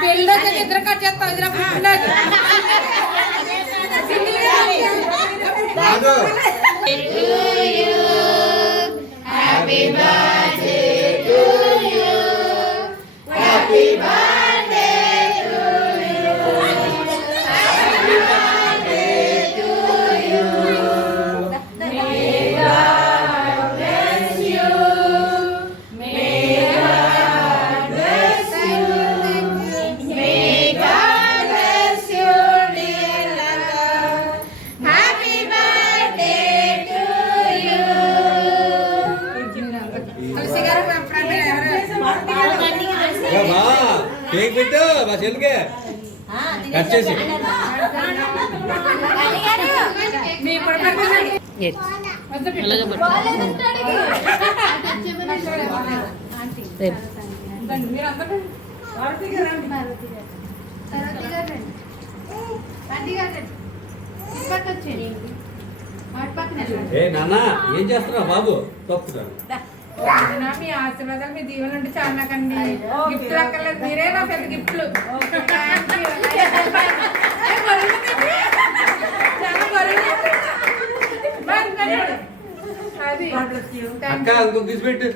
పెళ్ళి ఇద్దరు కట్ చేస్తాం ఇద్దరు happy birthday to you happy birthday to you happy birthday to you may God bless you may God bless you may God bless you dear Latha happy birthday to you Tulasi garu cake పెట్టు మా చెల్లికే cut చేసి నాన్న ఏం చేస్తున్నావు బాబు తప్పుతున్నాను మీ ఆశీర్వాదాలు మీ దీవెన ఉంటే చాలా నాకండి గిఫ్ట్లు అక్కర్లేదు మీరే నా పెద్ద గిఫ్ట్లు అక్క ఇంకొక తీసి పెట్టు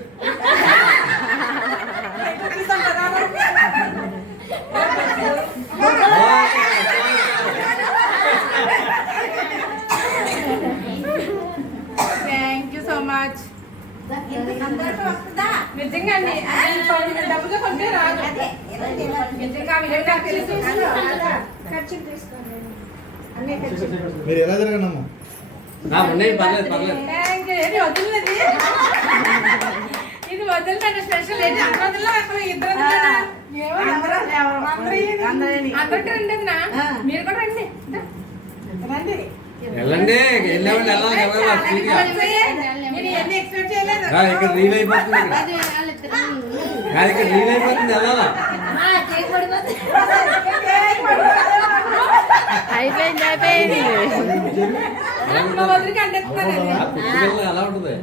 థ్యాంక్ యూ సో మచ్ నిజంగా అండి డబ్బుగా కొంటే రాదు నిజంగా నాకు తెలుసు మీరు ఎలా జరగనమ్మా పర్లేదు పర్లేదు వదిలినది ఇది వదిలిన స్పెషల్ ఏంటి అందరిలో ఇద్దరు అందరికి రండినా మీరు కూడా రండి రండి వెళ్ళండి వెళ్ళామండి ఎక్స్పెక్ట్ చేయలేదు ఇక్కడ రీల్ అయిపోతుంది ఇక్కడ రీల్ అయిపోతుంది వెళ్ళాలా అయిపోయింది అయిపోయింది ఎలా ఉంటుంది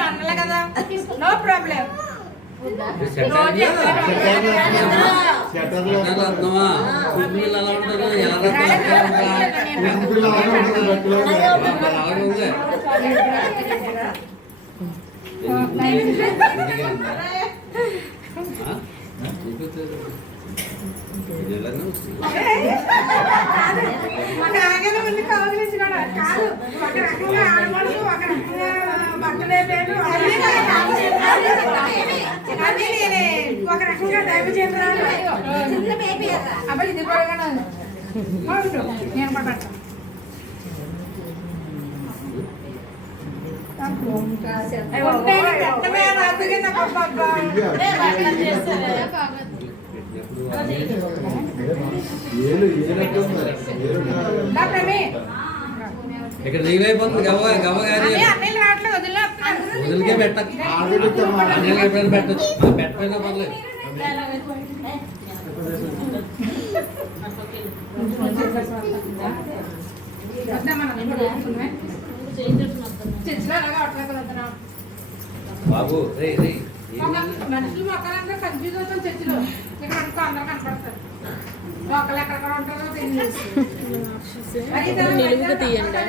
అన్నలే కదా నో ప్రాబ్లం ఎలా ఉంటుంది ఒక రకంగా దైవ చేతులు అబ్బాయి ఇది కూడా నేను కూడా పెడతాను ఇక్కడ రీల్ అయిపోతుంది గవ్వ గవ్వ గారి వదిలికే పెట్టచ్చు ఎప్పుడైనా పెట్టచ్చు పెట్టపోయినా పర్లేదు బాబు రే రే మనుషులు మొక్కలందరూ కన్ఫ్యూజ్ అవుతాం చర్చిలో ఇక్కడ అనుకో అందరూ కనపడతారు మొక్కలు ఎక్కడ ఉంటారో తెలియదు నిలువుగా తీయండి